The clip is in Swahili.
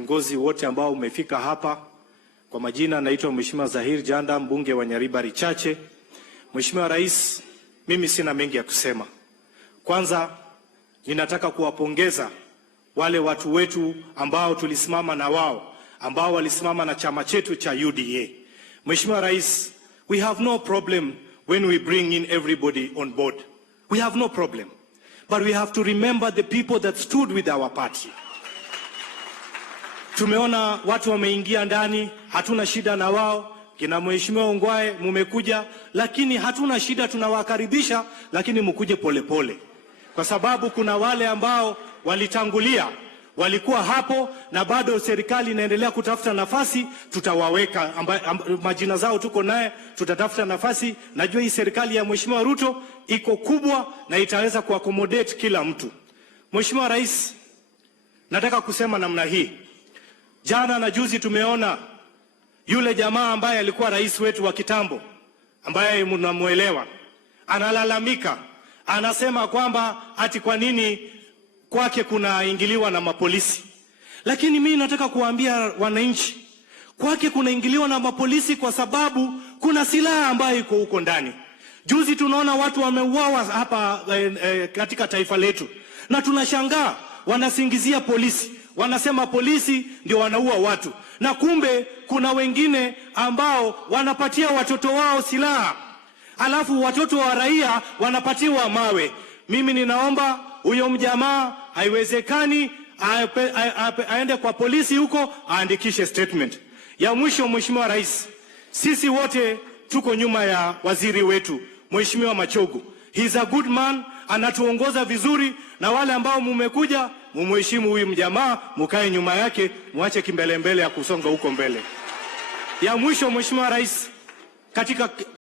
viongozi wote ambao umefika hapa. Kwa majina naitwa Mheshimiwa Zaheer Jhanda, mbunge wa Nyaribari Chache. Mheshimiwa Rais, mimi sina mengi ya kusema. Kwanza ninataka kuwapongeza wale watu wetu ambao tulisimama na wao, ambao walisimama na chama chetu cha UDA. Mheshimiwa Rais, we have no problem when we bring in everybody on board. We have no problem. But we have to remember the people that stood with our party. Tumeona watu wameingia ndani, hatuna shida na wao. Kina Mheshimiwa Ongwae mumekuja, lakini hatuna shida, tunawakaribisha, lakini mkuje polepole. Kwa sababu kuna wale ambao walitangulia, walikuwa hapo na bado serikali inaendelea kutafuta nafasi, tutawaweka majina zao tuko naye, tutatafuta nafasi. Najua hii serikali ya Mheshimiwa Ruto iko kubwa na itaweza kuaccommodate kila mtu. Mheshimiwa Rais, nataka kusema namna hii. Jana na juzi tumeona yule jamaa ambaye alikuwa rais wetu wa kitambo, ambaye mnamuelewa, analalamika, anasema kwamba ati kwa nini kwake kunaingiliwa na mapolisi. Lakini mimi nataka kuwaambia wananchi, kwake kunaingiliwa na mapolisi kwa sababu kuna silaha ambayo iko huko ndani. Juzi tunaona watu wameuawa hapa katika taifa letu, na tunashangaa wanasingizia polisi. Wanasema polisi ndio wanaua watu, na kumbe kuna wengine ambao wanapatia watoto wao silaha, alafu watoto wa raia wanapatiwa mawe. Mimi ninaomba huyo mjamaa, haiwezekani aende kwa polisi huko aandikishe statement. Ya mwisho, Mheshimiwa Rais, sisi wote tuko nyuma ya waziri wetu Mheshimiwa Machogu. He's a good man, anatuongoza vizuri, na wale ambao mumekuja mumheshimu huyu mjamaa, mukae nyuma yake, muache kimbele mbele ya kusonga huko mbele. Ya mwisho, Mheshimiwa Rais, katika